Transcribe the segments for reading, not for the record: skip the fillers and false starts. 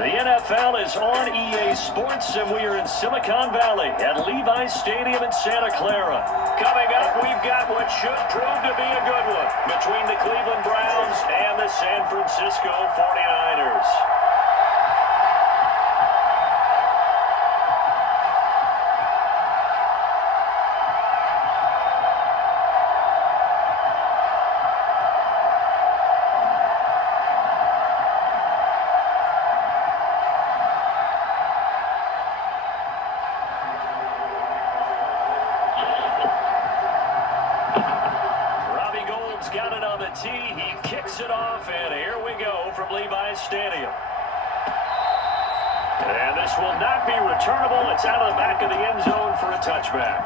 The NFL is on EA Sports, and we are in Silicon Valley at Levi's Stadium in Santa Clara. Coming up, we've got what should prove to be a good one between the Cleveland Browns and the San Francisco 49ers. Got it on the tee. He kicks it off, and here we go from Levi's Stadium. And this will not be returnable. It's out of the back of the end zone for a touchback.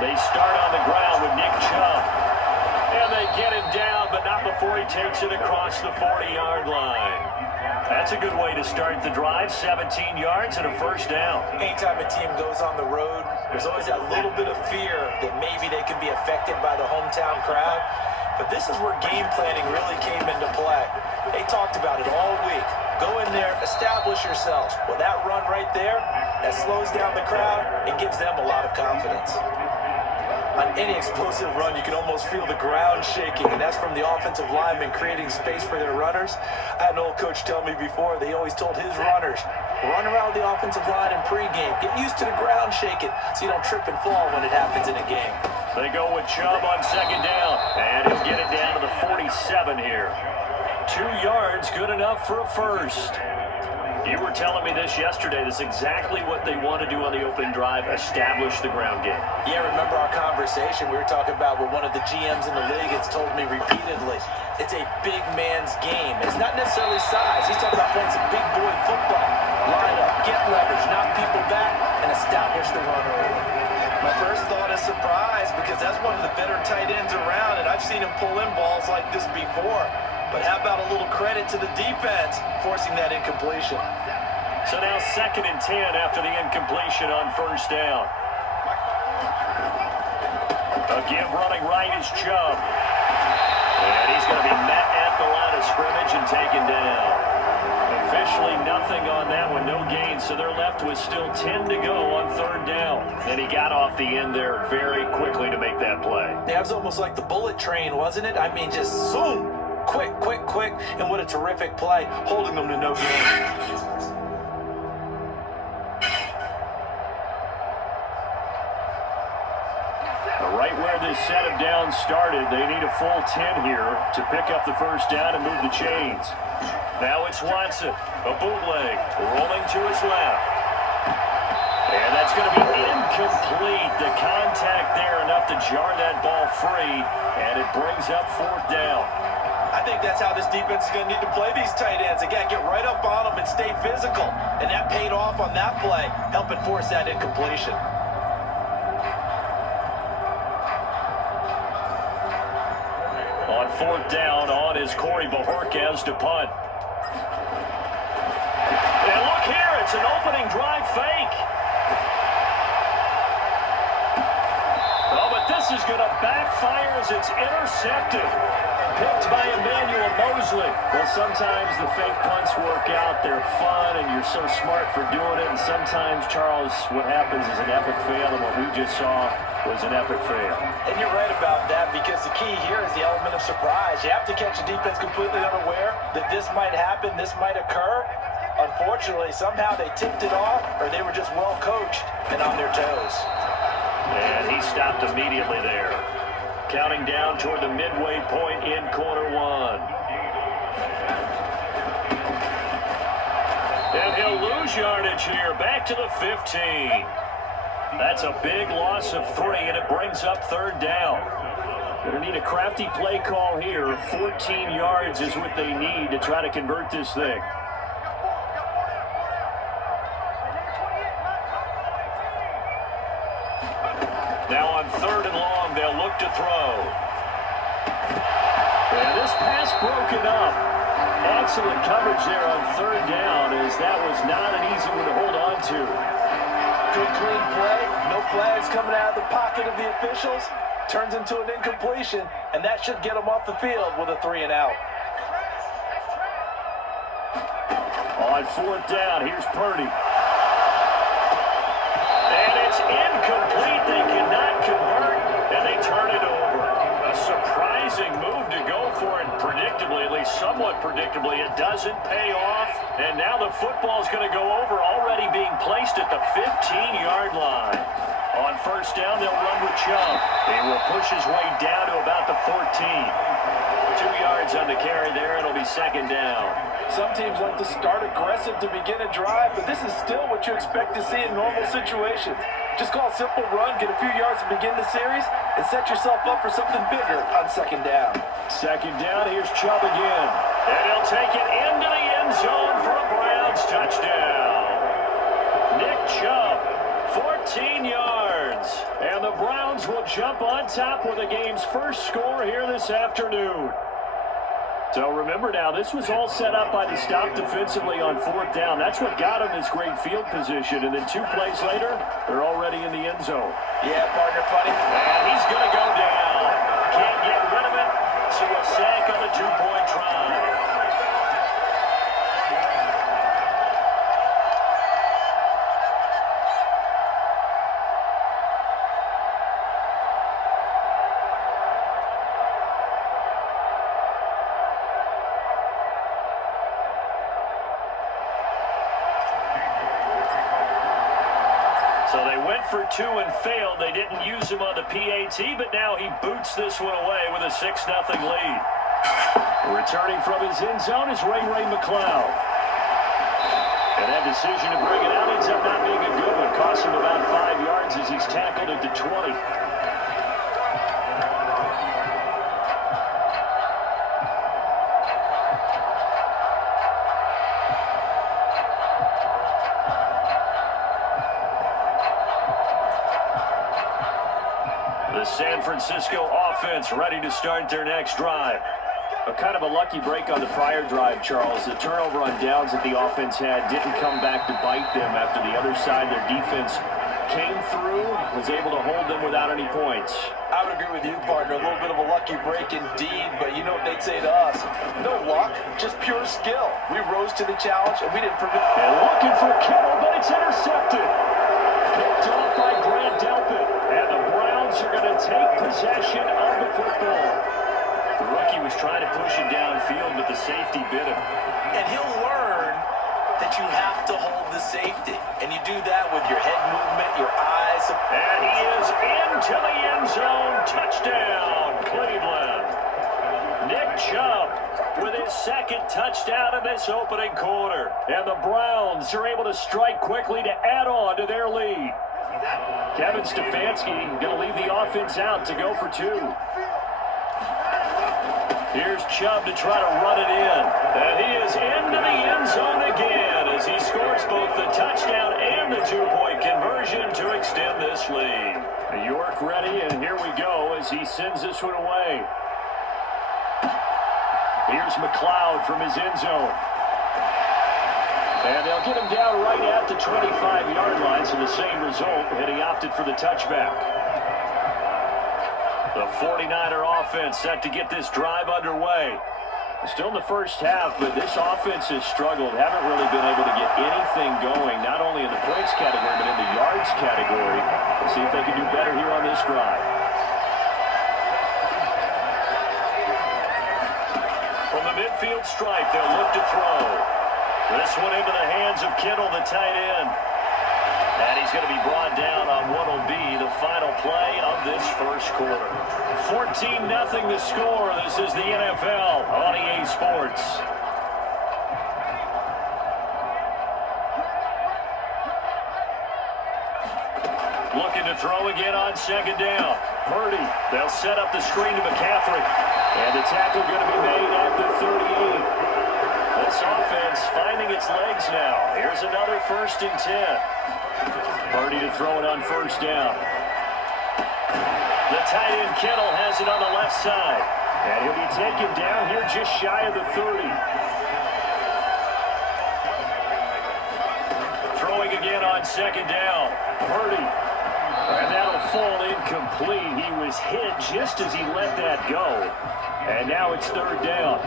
They start on the ground with Nick Chubb. And they get him down, but not before he takes it across the 40-yard line. That's a good way to start the drive. 17 yards and a first down. Anytime a team goes on the road, there's always that little bit of fear that maybe they could be affected by the hometown crowd. But this is where game planning really came into play. They talked about it all week. Go in there, establish yourselves. Well, that run right there, that slows down the crowd and gives them a lot of confidence. On any explosive run, you can almost feel the ground shaking, and that's from the offensive linemen creating space for their runners. I had an old coach tell me before, they always told his runners, run around the offensive line in pregame. Get used to the ground shaking so you don't trip and fall when it happens in a game. They go with Chubb on second down, and he'll get it down to the 47 here. 2 yards, good enough for a first. You were telling me this yesterday. This is exactly what they want to do on the opening drive, establish the ground game. Yeah, remember our conversation? We were talking about what one of the GMs in the league has told me repeatedly. It's a big man's game. It's not necessarily size. He's talking about playing some big boy football. Line up, get leverage, knock people back, and establish the run early. My first thought is surprise, because that's one of the better tight ends around, and I've seen him pull in balls like this before. But how about a little credit to the defense forcing that incompletion? So now 2nd and 10 after the incompletion on first down. A give running right is Chubb. And he's going to be met at the line of scrimmage and taken down. Officially nothing on that one, no gain. So they're left with still 10 to go on third down. And he got off the end there very quickly to make that play. That was almost like the bullet train, wasn't it? I mean, just zoom. Quick, quick, quick, and what a terrific play, holding them to no gain. Right where this set of downs started, they need a full 10 here to pick up the first down and move the chains. Now it's Watson, a bootleg, rolling to his left. And that's going to be incomplete. The contact there enough to jar that ball free, and it brings up fourth down. I think that's how this defense is going to need to play these tight ends. They got to get right up on them and stay physical. And that paid off on that play, helping force that incompletion. On fourth down, on is Corey Bojorquez to punt. And look here, it's an opening drive fake. Oh, but this is going to backfire as it's intercepted. Picked by Emmanuel Mosley. Well, sometimes the fake punts work out. They're fun, and you're so smart for doing it. And sometimes, Charles, what happens is an epic fail, and what we just saw was an epic fail. And you're right about that, because the key here is the element of surprise. You have to catch a defense completely unaware that this might happen, this might occur. Unfortunately, somehow they tipped it off, or they were just well coached and on their toes. And he stopped immediately there. Counting down toward the midway point in quarter one. And he'll lose yardage here, back to the 15. That's a big loss of 3, and it brings up third down. Going to need a crafty play call here. 14 yards is what they need to try to convert this thing. Now on third and long, they'll look to throw. And this pass broken up. Excellent coverage there on third down, as that was not an easy one to hold on to. Good clean play. No flags coming out of the pocket of the officials. Turns into an incompletion, and that should get them off the field with a 3-and-out. On fourth down, here's Purdy. And it's incomplete. They cannot convert, and they turn it over. A surprising move to go for it, predictably, at least somewhat predictably. It doesn't pay off, and now the football's going to go over, already being placed at the 15-yard line. On first down, they'll run with Chubb. He will push his way down to about the 14. 2 yards on the carry there. It'll be second down. Some teams like to start aggressive to begin a drive, but this is still what you expect to see in normal situations. Just call a simple run, get a few yards to begin the series, and set yourself up for something bigger on second down. Second down, here's Chubb again. And he'll take it into the end zone for a Browns touchdown. Nick Chubb, 14 yards. And the Browns will jump on top with the game's first score here this afternoon. So remember now, this was all set up by the stop defensively on fourth down. That's what got them this great field position. And then 2 plays later, they're already in the end zone. Yeah, partner, funny. And he's going to go down. Can't get rid of it. So a sack on the 2-point try. So they went for 2 and failed. They didn't use him on the PAT, but now he boots this one away with a 6-0 lead. Returning from his end zone is Ray McCloud. And that decision to bring it out ends up not being a good one. Costs him about 5 yards as he's tackled at the 20. The San Francisco offense ready to start their next drive. A kind of a lucky break on the prior drive, Charles. The turnover on downs that the offense had didn't come back to bite them after the other side. Their defense came through, was able to hold them without any points. I would agree with you, partner. A little bit of a lucky break indeed, but you know what they'd say to us. No luck, just pure skill. We rose to the challenge, and we didn't prevent. And looking for Kittle, but it's intercepted. Picked off by Grant Delpit. And the Browns are going to take possession of the football. The rookie was trying to push it downfield, but the safety bit him. And he'll learn that you have to hold the safety. And you do that with your head movement, your eyes. And he is into the end zone. Touchdown, Cleveland. Nick Chubb with his second touchdown in this opening quarter. And the Browns are able to strike quickly to add on to their lead. Kevin Stefanski going to leave the offense out to go for 2. Here's Chubb to try to run it in. And he is into the end zone again as he scores both the touchdown and the 2-point conversion to extend this lead. York ready, and here we go as he sends this one away. Here's McCloud from his end zone. And they'll get him down right at the 25-yard line, so the same result, and he opted for the touchback. The 49er offense set to get this drive underway. Still in the first half, but this offense has struggled. Haven't really been able to get anything going, not only in the points category, but in the yards category. Let's see if they can do better here on this drive. From the midfield stripe, they'll look to throw. This one into the hands of Kittle, the tight end. And he's going to be brought down on what will be the final play of this first quarter. 14-0 the score. This is the NFL on EA Sports. Looking to throw again on second down. Purdy, they'll set up the screen to McCaffrey. And the tackle going to be made at the 38. This offense finding its legs now. Here's another 1st and 10. Purdy to throw it on first down. The tight end Kittle has it on the left side. And he'll be taken down here just shy of the 30. Throwing again on second down. Purdy. And that'll fall incomplete. He was hit just as he let that go. And now it's third down.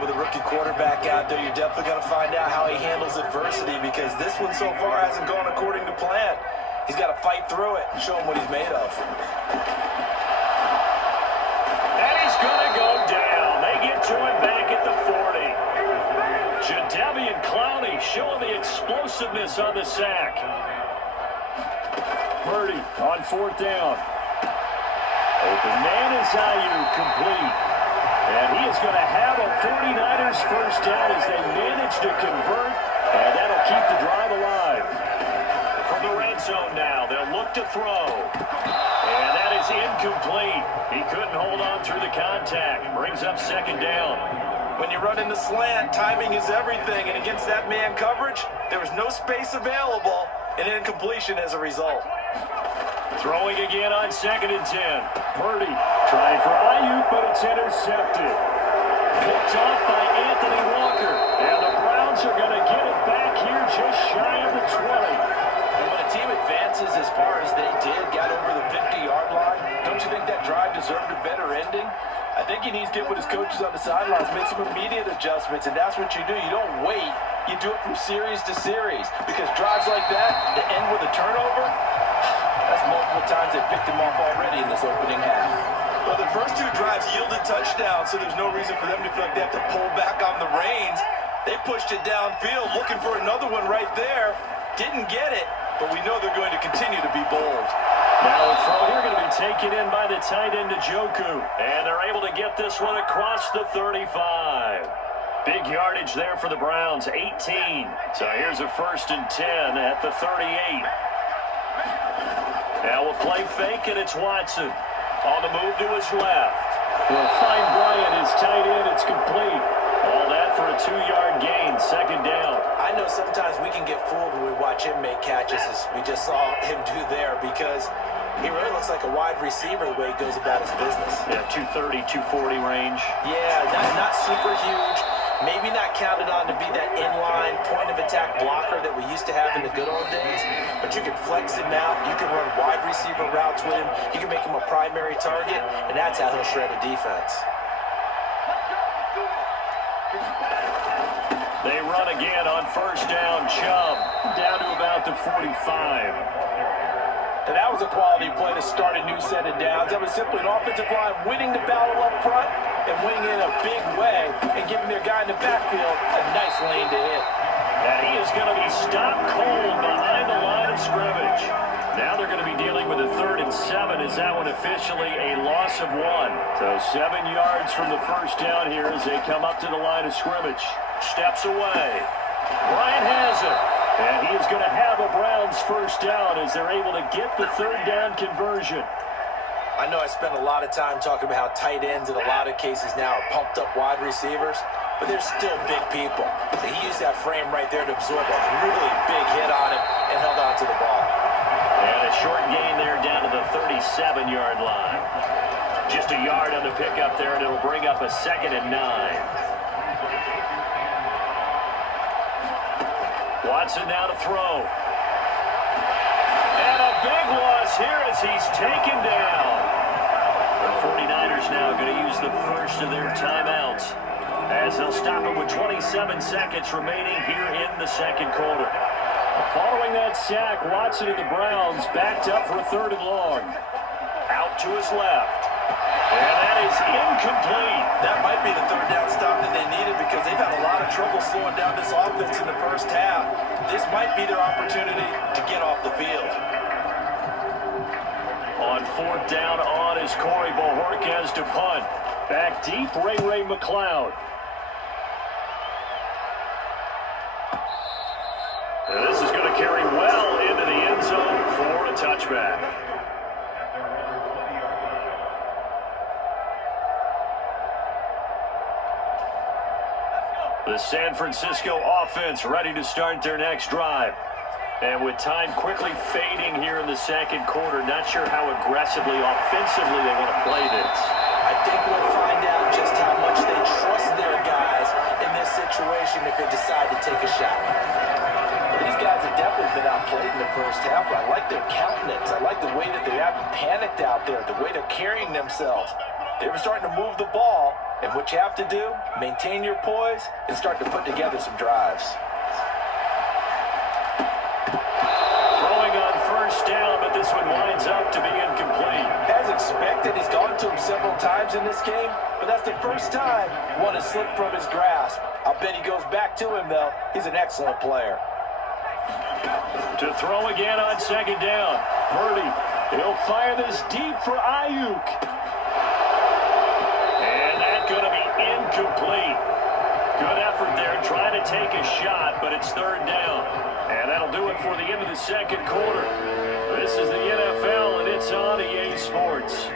With a rookie quarterback out there, you're definitely going to find out how he handles adversity, because this one so far hasn't gone according to plan. He's got to fight through it and show him what he's made of. And he's going to go down. They get to him back at the 40. Jadeveon Clowney showing the explosiveness on the sack. Purdy on fourth down. Open man is Ayuk, complete. And he is going to have a 49ers first down as they manage to convert, and that'll keep the drive alive. From the red zone now, they'll look to throw. And that is incomplete. He couldn't hold on through the contact. Brings up second down. When you run in the slant, timing is everything, and against that man coverage, there was no space available, and incompletion as a result. Throwing again on second and 10. Purdy trying for Ayuk, but it's intercepted. Picked off by Anthony Walker. And the Browns are going to get it back here just shy of the 20. And when a team advances as far as they did, got over the 50-yard line, don't you think that drive deserved a better ending? I think he needs to get with his coaches on the sidelines, make some immediate adjustments, and that's what you do. You don't wait. You do it from series to series, because drives like that, to end with a turnover, that's multiple times they've picked him off already in this opening half. Well, the first two drives yielded touchdowns, so there's no reason for them to feel like they have to pull back on the reins. They pushed it downfield, looking for another one right there. Didn't get it, but we know they're going to continue to be bold. Now a throw here going to be taken in by the tight end Njoku. And they're able to get this one across the 35. Big yardage there for the Browns, 18. So here's a first and 10 at the 38. Now we'll play fake, and it's Watson. On the move to his left. We'll find Bryant, his tight end. It's complete. All that for a 2-yard gain, second down. I know sometimes we can get fooled when we watch him make catches, as we just saw him do there, because he really looks like a wide receiver the way he goes about his business. Yeah, 230, 240 range. Yeah, not super huge. Maybe not counted on to be that inline point-of-attack blocker that we used to have in the good old days, but you can flex him out. You can run wide receiver routes with him. You can make him a primary target, and that's how he'll shred a defense. They run again on first down. Chubb down to about the 45. And that was a quality play to start a new set of downs. That was simply an offensive line winning the battle up front and winning in a big way and giving their guy in the backfield a nice lane to hit. And he is going to be stopped cold behind the line of scrimmage. Now they're going to be dealing with a 3rd and 7. Is that one officially a loss of 1? So 7 yards from the first down here as they come up to the line of scrimmage. Steps away. Bryant has it. And he is going to have a Browns first down as they're able to get the 3rd down conversion. I know I spent a lot of time talking about how tight ends in a lot of cases now are pumped up wide receivers, but they're still big people. So he used that frame right there to absorb a really big hit on him and held on to the ball. And a short gain there down to the 37-yard line. Just a yard on the pickup there, and it'll bring up a 2nd and 9. Watson now to throw. And a big loss here as he's taken down. The 49ers now going to use the first of their timeouts as they'll stop it with 27 seconds remaining here in the second quarter. Following that sack, Watson and the Browns backed up for a 3rd and long. Out to his left. And that is incomplete. That might be the 3rd down stop that they needed, because they've had a lot of trouble slowing down this offense in the first half. This might be their opportunity to get off the field. On 4th down on is Corey Bojorquez to punt. Back deep, Ray McLeod. And this is going to carry well into the end zone for a touchback. The San Francisco offense ready to start their next drive. And with time quickly fading here in the second quarter, not sure how aggressively, offensively they want to play this. I think we'll find out situation if they decide to take a shot. These guys have definitely been outplayed in the first half, but I like their countenance. I like the way that they haven't panicked out there, the way they're carrying themselves. They were starting to move the ball, and what you have to do, maintain your poise and start to put together some drives. Throwing on first down, but this one winds up to be incomplete. As expected, he's gone to him several times in this game, but that's the first time one has slipped from his grasp. I'll bet he goes back to him, though. He's an excellent player. To throw again on second down. Purdy, he'll fire this deep for Ayuk. And that's going to be incomplete. Good effort there trying to take a shot, but it's third down. And that'll do it for the end of the second quarter. This is the NFL, and it's on EA Sports.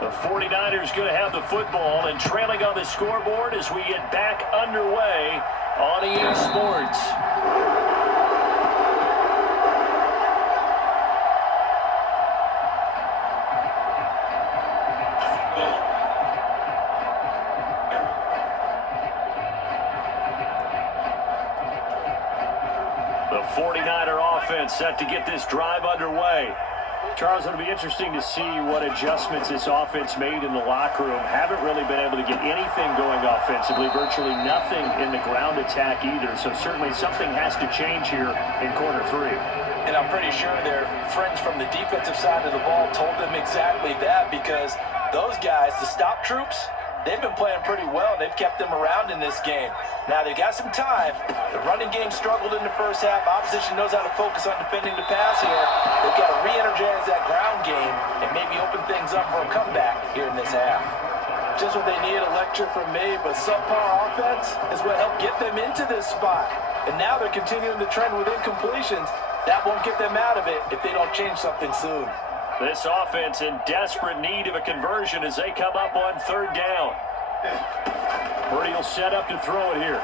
The 49ers going to have the football and trailing on the scoreboard as we get back underway on EA Sports. The 49er offense set to get this drive underway. Charles, it'll be interesting to see what adjustments this offense made in the locker room. Haven't really been able to get anything going offensively, virtually nothing in the ground attack either. So certainly something has to change here in quarter three. And I'm pretty sure their friends from the defensive side of the ball told them exactly that, because those guys, the stop troops, they've been playing pretty well. They've kept them around in this game. Now, they got some time. The running game struggled in the first half. Opposition knows how to focus on defending the pass here. They've got to re-energize that ground game and maybe open things up for a comeback here in this half. Just what they need, a lecture from me, but subpar offense is what helped get them into this spot. And now they're continuing the trend with incompletions. That won't get them out of it if they don't change something soon. This offense in desperate need of a conversion as they come up on third down. Purdy will set up to throw it here.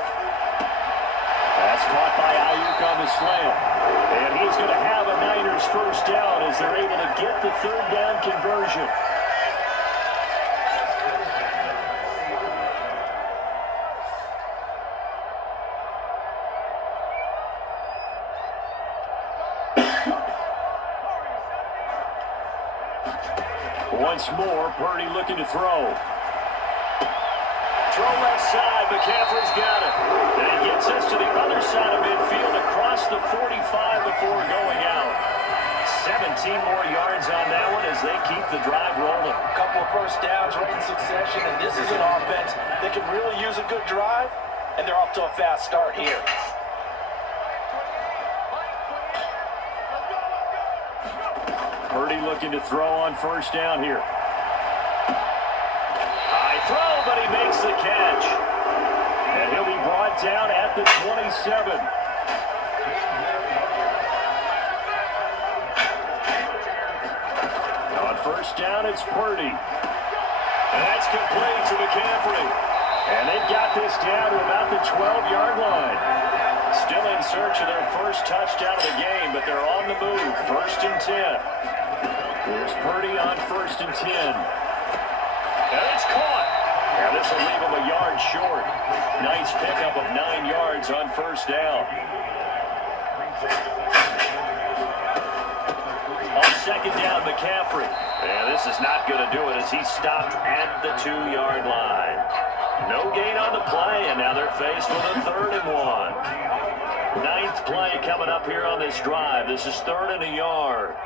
That's caught by Ayuk on the slant. And he's going to have a Niners first down as they're able to get the third down conversion. Once more, Purdy looking to throw. Throw left side, McCaffrey's got it. And he gets us to the other side of midfield across the 45 before going out. 17 more yards on that one as they keep the drive rolling. A couple of first downs right in succession, and this is an offense that can really use a good drive, and they're off to a fast start here. Purdy looking to throw on first down here. High throw, but he makes the catch. And he'll be brought down at the 27. On first down, it's Purdy. And that's complete to McCaffrey. And they've got this down to about the 12-yard line. Still in search of their first touchdown of the game, but they're on the move. First and 10. Here's Purdy on first and 10. And it's caught. And this will leave him a yard short. Nice pickup of 9 yards on first down. On second down, McCaffrey. And this is not going to do it as he's stopped at the 2-yard line. No gain on the play, and now they're faced with a 3rd and 1. 9th play coming up here on this drive. This is 3rd and a yard.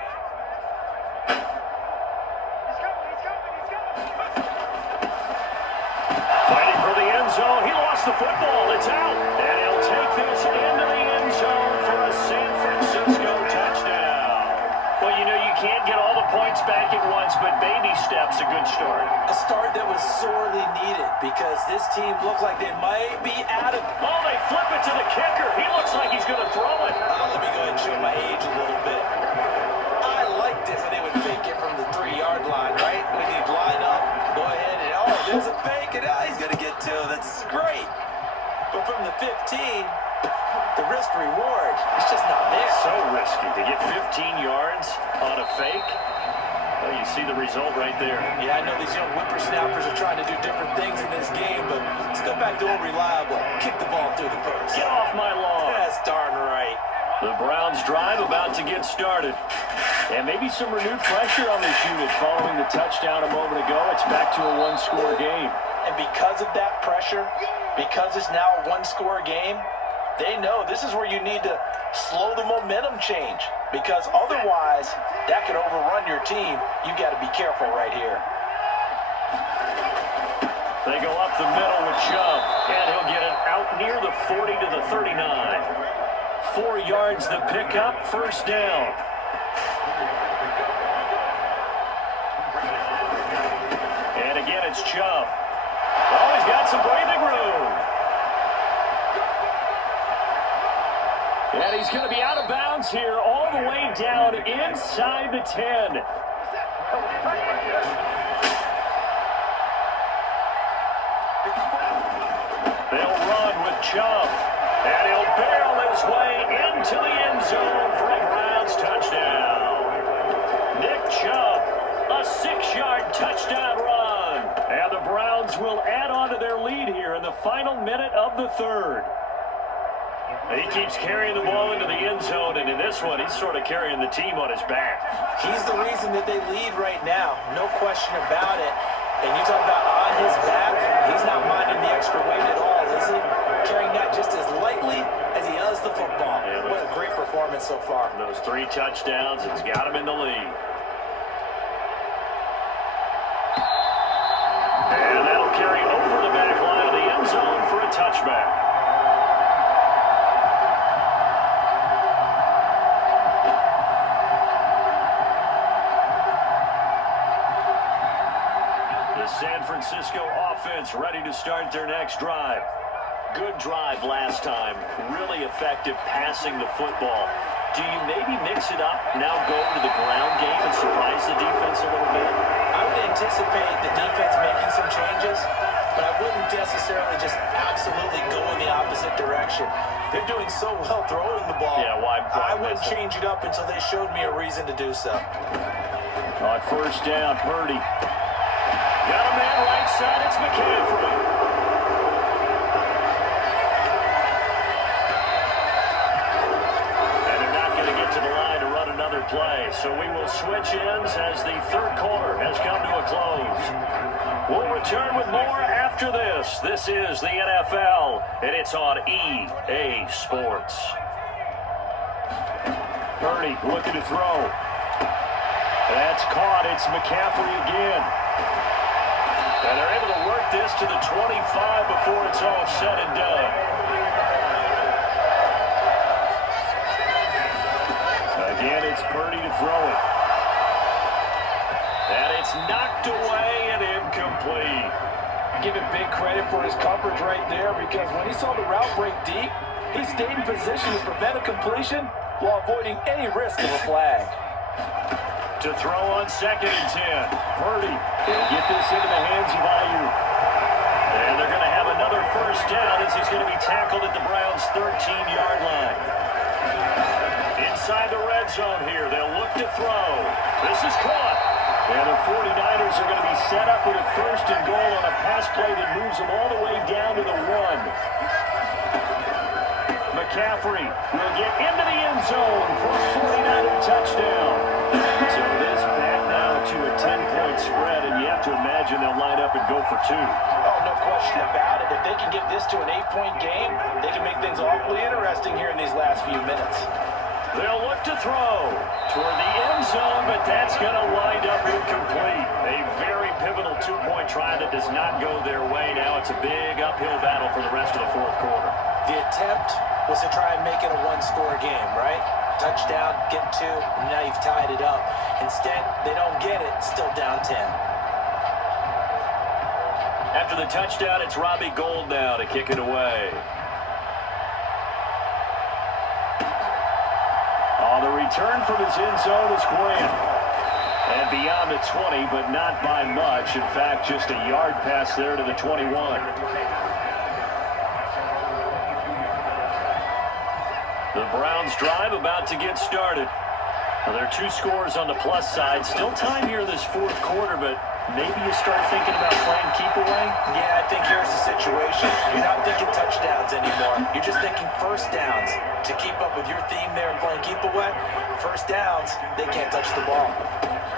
Fighting for the end zone. He lost the football. It's out. And he'll take this into the end zone for a San Francisco touchdown. Well, you know, you can't get all the points back at once, but baby steps a good start. A start that was sorely needed because this team looked like they might be out of... Oh, they flip it to the kicker. He looks like he's going to throw it. Let me go ahead and show my age a little bit. I liked it when they would fake it from the 3-yard line, right? When he'd line up, go ahead and, oh, there's a fake, and he's going to get 2. That's great. But from the 15, the risk reward is just not there. So risky to get 15 yards on a fake. Well, you see the result right there. Yeah, I know these young whippersnappers are trying to do different things in this game, but let's go back to old reliable. Kick the ball through the post. Get off my lawn. That's darn right. The Browns drive about to get started. And maybe some renewed pressure on this unit following the touchdown a moment ago. It's back to a one-score game. And because of that pressure, because it's now a one-score game, they know this is where you need to slow the momentum change, because otherwise that could overrun your team. You got to be careful right here. They go up the middle with Chubb, and he'll get it out near the 40 to the 39. 4 yards the pickup, first down. And again, it's Chubb. Oh, he's got some breathing room. And he's going to be out of bounds here all the way down inside the 10. They'll run with Chubb. And he'll barrel his way into the end zone for a Browns touchdown. Nick Chubb, a 6-yard touchdown run. And the Browns will add on to their lead here in the final minute of the third. He keeps carrying the ball into the end zone, and in this one, he's sort of carrying the team on his back. He's the reason that they lead right now, no question about it. And you talk about on his back, he's not minding the extra weight at all, is he? Carrying that just as lightly as he does the football. Yeah, what a great performance so far. Those 3 touchdowns, it's got him in the lead. And that'll carry over the back line of the end zone for a touchback. San Francisco offense ready to start their next drive. Good drive last time. Really effective passing the football. Do you maybe mix it up, now go to the ground game and surprise the defense a little bit? I would anticipate the defense making some changes, but I wouldn't necessarily just absolutely go in the opposite direction. They're doing so well throwing the ball. Yeah, why I wouldn't change it up until they showed me a reason to do so. On first down, Purdy. Got a man right side, it's McCaffrey. And they're not going to get to the line to run another play, so we will switch ends as the third quarter has come to a close. We'll return with more after this. This is the NFL, and it's on EA Sports. Purdy looking to throw. That's caught. It's McCaffrey again. And they're able to work this to the 25 before it's all said and done. Again, it's Purdy to throw it. And it's knocked away and incomplete. Give him big credit for his coverage right there, because when he saw the route break deep, he stayed in position to prevent a completion while avoiding any risk of a flag. To throw on 2nd and 10. Purdy will get this into the hands of Ayuk. And they're going to have another first down as he's going to be tackled at the Browns' 13-yard line. Inside the red zone here, they'll look to throw. This is caught. And the 49ers are going to be set up with a 1st and goal on a pass play that moves them all the way down to the 1. McCaffrey will get into the end zone for a 49er touchdown. So this back now to a 10-point spread, and you have to imagine they'll line up and go for 2. Oh, no question about it. If they can get this to an 8-point game, they can make things awfully interesting here in these last few minutes. They'll look to throw toward the end zone, but that's going to wind up incomplete. A very pivotal 2-point try that does not go their way. Now it's a big uphill battle for the rest of the fourth quarter. The attempt was to try and make it a one-score game, right? Touchdown, get 2, now you've tied it up. Instead, they don't get it, still down 10. After the touchdown, it's Robbie Gould now to kick it away. On the return from his end zone is Grant. And beyond the 20, but not by much. In fact, just a yard pass there to the 21. The Browns drive about to get started. Well, there are 2 scores on the plus side. Still time here this fourth quarter, but maybe you start thinking about playing keep away? Yeah, I think here's the situation. You're not thinking touchdowns anymore. You're just thinking first downs. To keep up with your theme there and playing keep away, first downs, they can't touch the ball.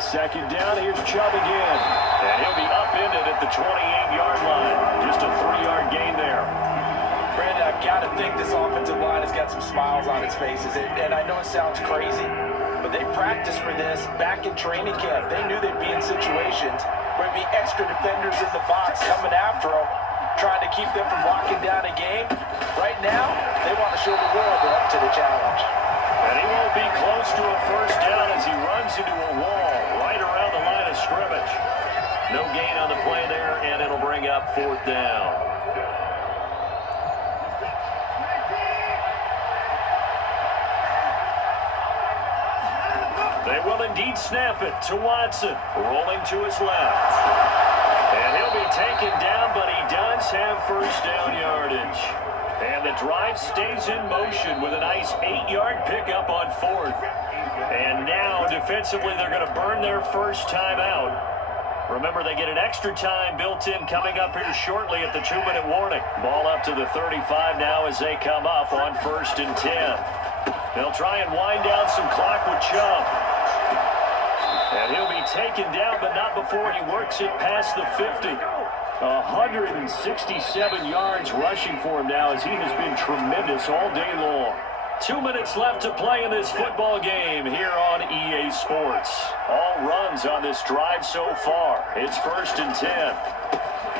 Second down, here's Chubb again. And he'll be upended at the 28-yard line. Just a 3-yard gain there. Brandon, I've got to think this offensive line has got some smiles on its faces. And I know it sounds crazy, but they practiced for this back in training camp. They knew they'd be in situations where there'd be extra defenders in the box coming after them, trying to keep them from locking down a game. Right now, they want to show the world they're up to the challenge. And he won't be close to a first down as he runs into a wall right around the line of scrimmage. No gain on the play there, and it'll bring up fourth down. They will indeed snap it to Watson, rolling to his left. And he'll be taken down, but he does have first down yardage. And the drive stays in motion with a nice 8-yard pickup on fourth. And now, defensively, they're going to burn their first time out. Remember, they get an extra time built in coming up here shortly at the 2-minute warning. Ball up to the 35 now as they come up on 1st and 10. They'll try and wind down some clock with Chubb. And he'll be taken down, but not before he works it past the 50. 167 yards rushing for him now as he has been tremendous all day long. 2 minutes left to play in this football game here on EA Sports. All runs on this drive so far. It's 1st and 10.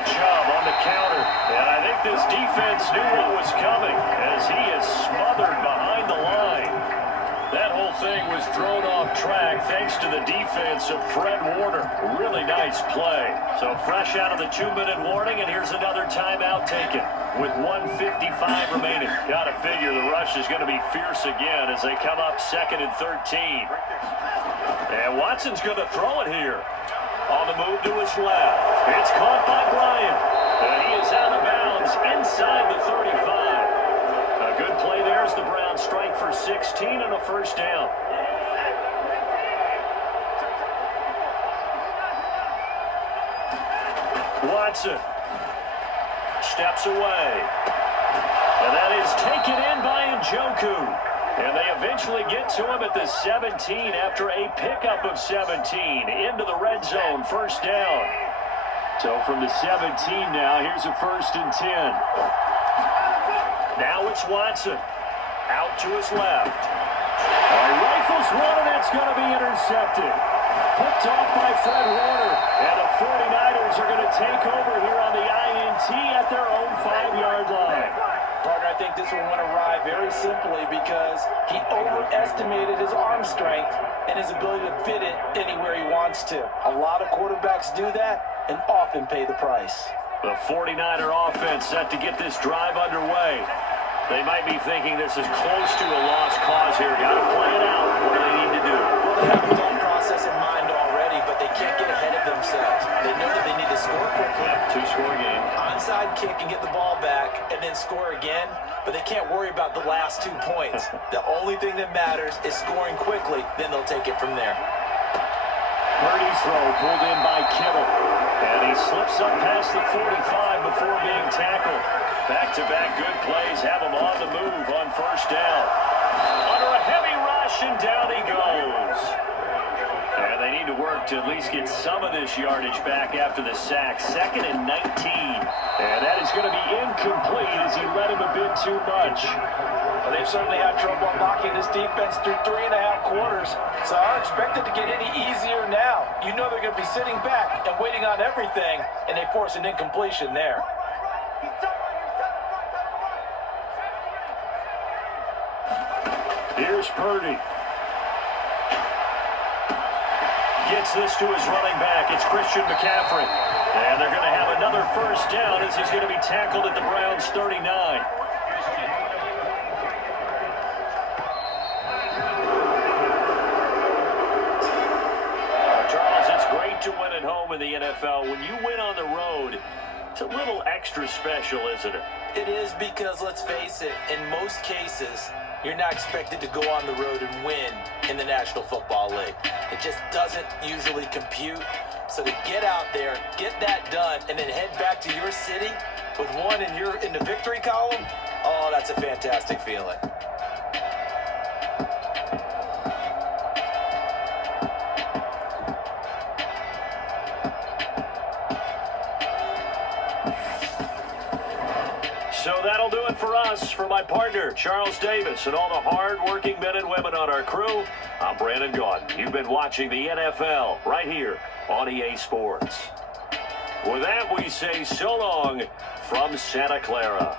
Chubb on the counter. And I think this defense knew what was coming as he is smothered behind the line. That whole thing was thrown off track thanks to the defense of Fred Warner. Really nice play. So fresh out of the 2-minute warning, and here's another timeout taken with 1:55 remaining. Got to figure the rush is going to be fierce again as they come up 2nd and 13. And Watson's going to throw it here. On the move to his left. It's caught by Bryant. And he is out of bounds inside the 35. A good play there as the Browns strike for 16 and a first down. Watson steps away. And that is taken in by Njoku. And they eventually get to him at the 17 after a pickup of 17 into the red zone, first down. So from the 17 now, here's a 1st and 10. Now it's Watson. Out to his left. Rifles one, and it's going to be intercepted. Picked off by Fred Warner. And the 49ers are going to take over here on the INT at their own 5-yard line. Partner, I think this one went awry very simply because he overestimated his arm strength and his ability to fit it anywhere he wants to. A lot of quarterbacks do that and often pay the price. The 49er offense set to get this drive underway. They might be thinking this is close to a lost cause here. Got to play it out. What do they need to do? Well, they have their own process in mind already, but they can't get ahead of themselves. They know that they need to score quickly. Two-score game. Onside kick and get the ball back and then score again, but they can't worry about the last 2 points. The only thing that matters is scoring quickly, then they'll take it from there. Purdy's throw pulled in by Kittle. And he slips up past the 45 before being tackled. Back-to-back good plays have him on the move on first down. Under a heavy rush, and down he goes. And they need to work to at least get some of this yardage back after the sack. 2nd and 19. And that is going to be incomplete as he led him a bit too much. Well, they've certainly had trouble unlocking this defense through 3.5 quarters, so aren't expected to get any easier now. You know they're going to be sitting back and waiting on everything, and they force an incompletion there. Here's Purdy. Gets this to his running back. It's Christian McCaffrey. And they're going to have another first down as he's going to be tackled at the Browns' 39. Charles, it's great to win at home in the NFL. When you win on the road, it's a little extra special, isn't it? It is because, let's face it, in most cases, you're not expected to go on the road and win in the National Football League. It just doesn't usually compute. So to get out there, get that done, and then head back to your city with one in the victory column, oh, that's a fantastic feeling. So that'll do it for us. For my partner, Charles Davis, and all the hard-working men and women on our crew, I'm Brandon Gaudin. You've been watching the NFL right here on EA Sports. With that, we say so long from Santa Clara.